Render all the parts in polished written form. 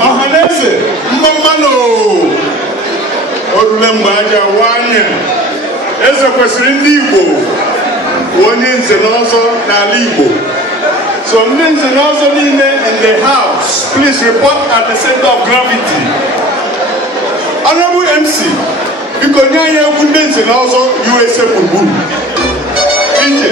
Ọhaneze mmanụ orule mgbe aja wanye eze kwesịrị ndị Igbo onye nze na ọzọ n'ala Igbo. So ndị nze na ọzọ niile in the house, please report at the center of gravity. Honorable MC, biko nye anyị egwu ndị nze na ọzọ USA gburugburu. Ije.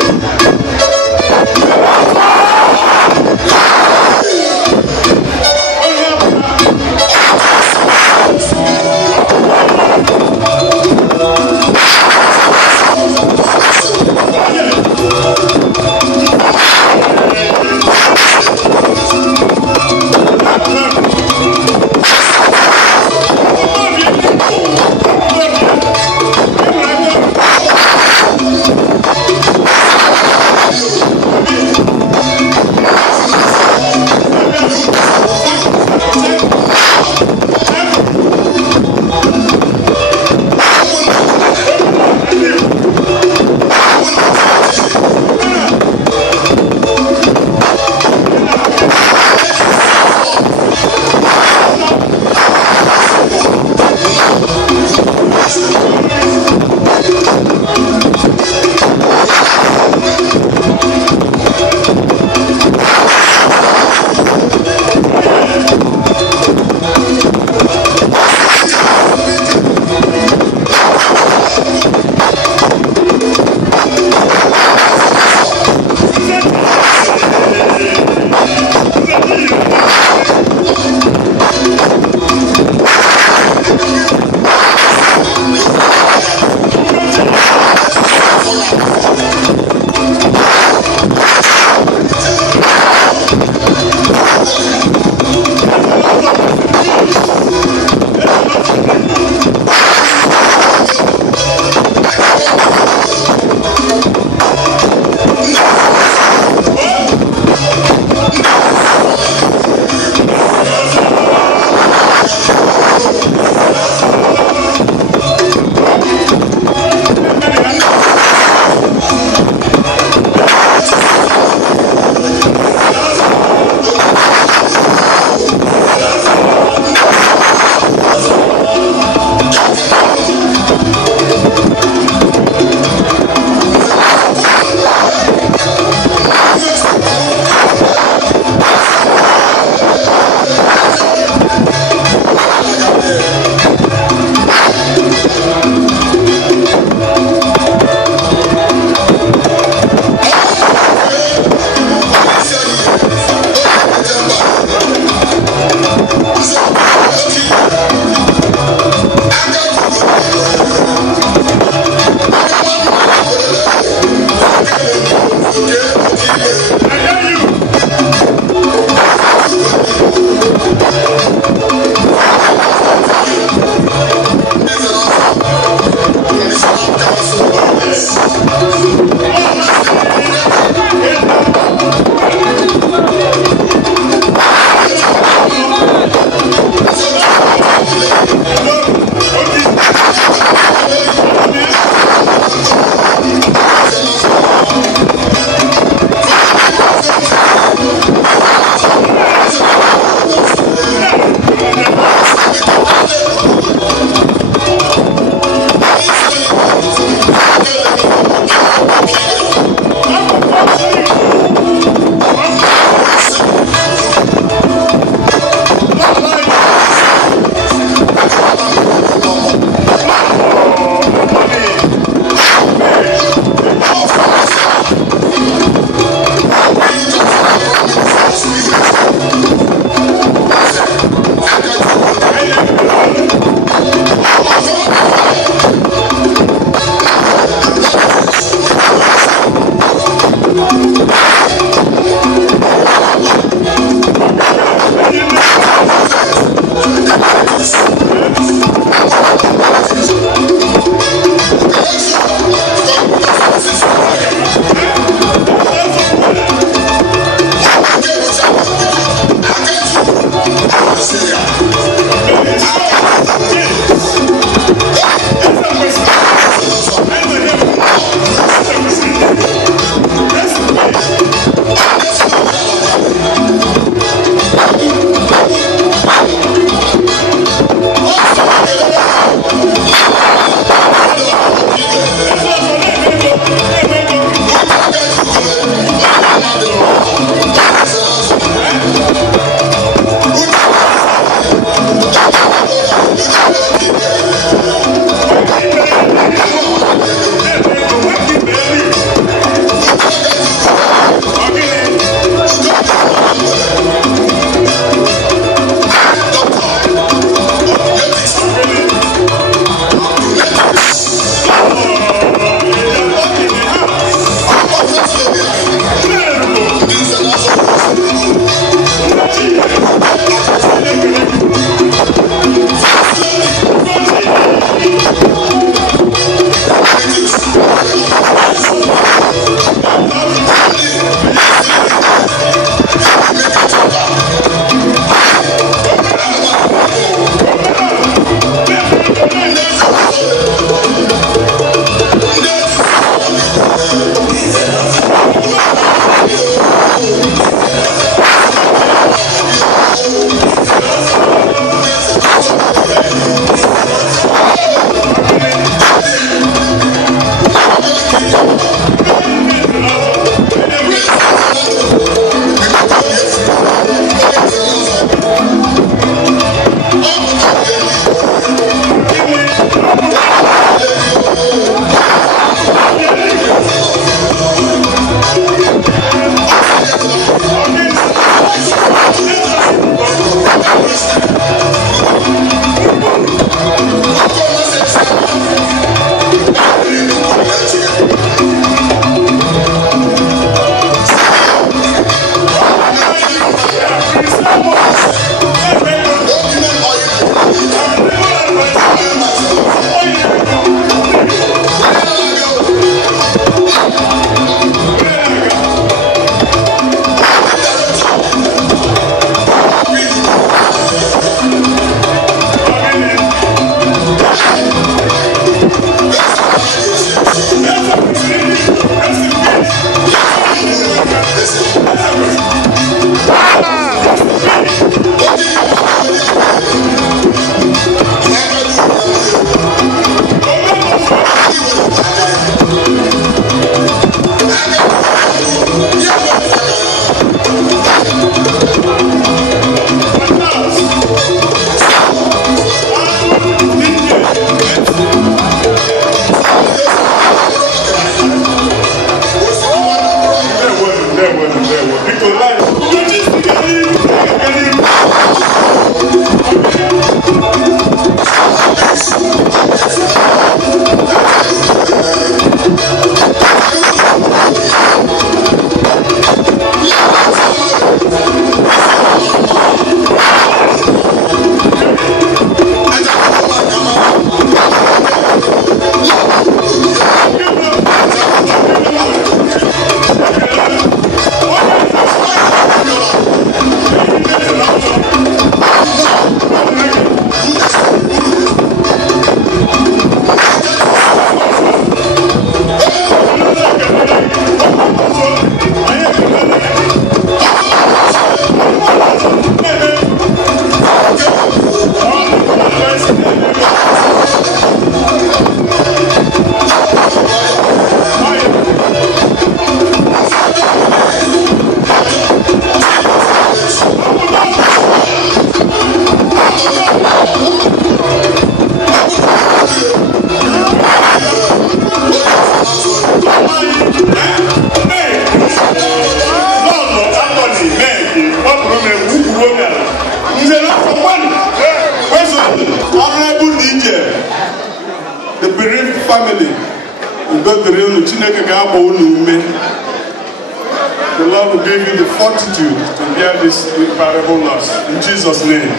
The Lord will give you the fortitude to bear this irreparable loss. In Jesus' name.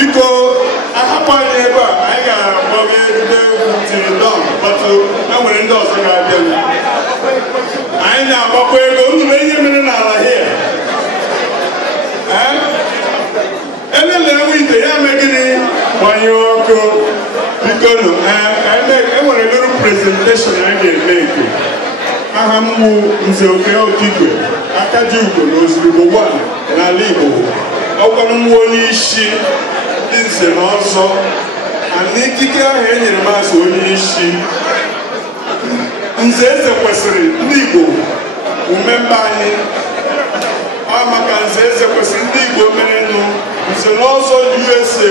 Because I happen ever, I got but I went indoors and I know what we're going to be here. And then we are making it when you go. Because I want a little presentation I can make. I am Nzeokwe Akajuko knows Ribo 1 and I live. Okanumonishi is an also and Nikika Henry Mas Onishi Nzeze Kwesiri Nigo Umembani Amakanzeze Kwesiri Nigo Meneno. It's also USA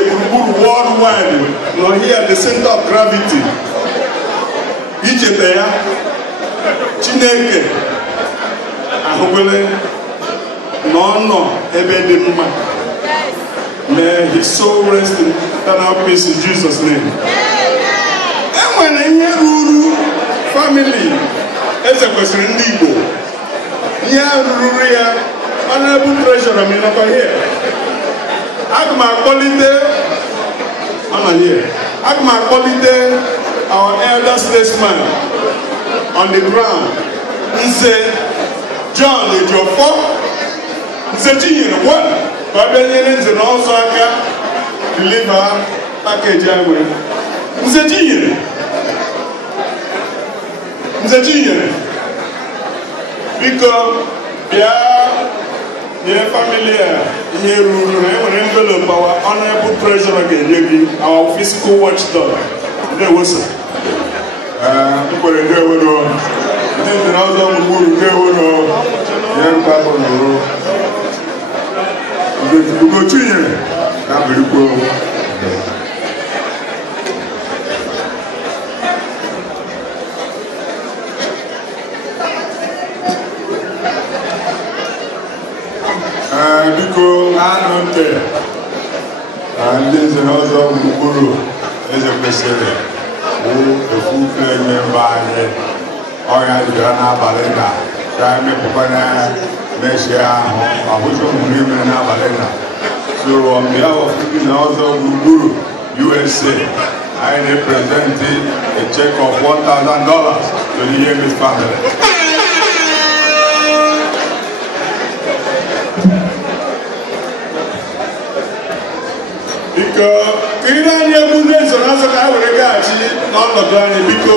worldwide. Now here the center of gravity. Egypt, Chineke, Ahogole, no, Ebedima. May his soul rest in eternal peace in Jesus' name. And when I hear family, as a question in Igbo, here, honorable treasurer, I mean, over here. Agma quality, our elder statesman on the ground. He said, John, did your fault? He said, Gene, what? Babylonians and also deliver package. He said, Gene. He said, Gene. Because, yeah, family, here we envelope our honorable treasurer again, our physical watchdog. There was people there were no. This is another who there were no. Young people on the road. We go to you. That very cool. Because I don't care. And this is also Guru as a president. Who the full flag member or Adriana Balena. Time Pupana, Messia, or which one will be in Balena. So on behalf of the also Guru USA, I represented a check of $1,000 to the Yemis family. Kina nye bunde zonasa ka were gachi n'ọnọdụ anyị biko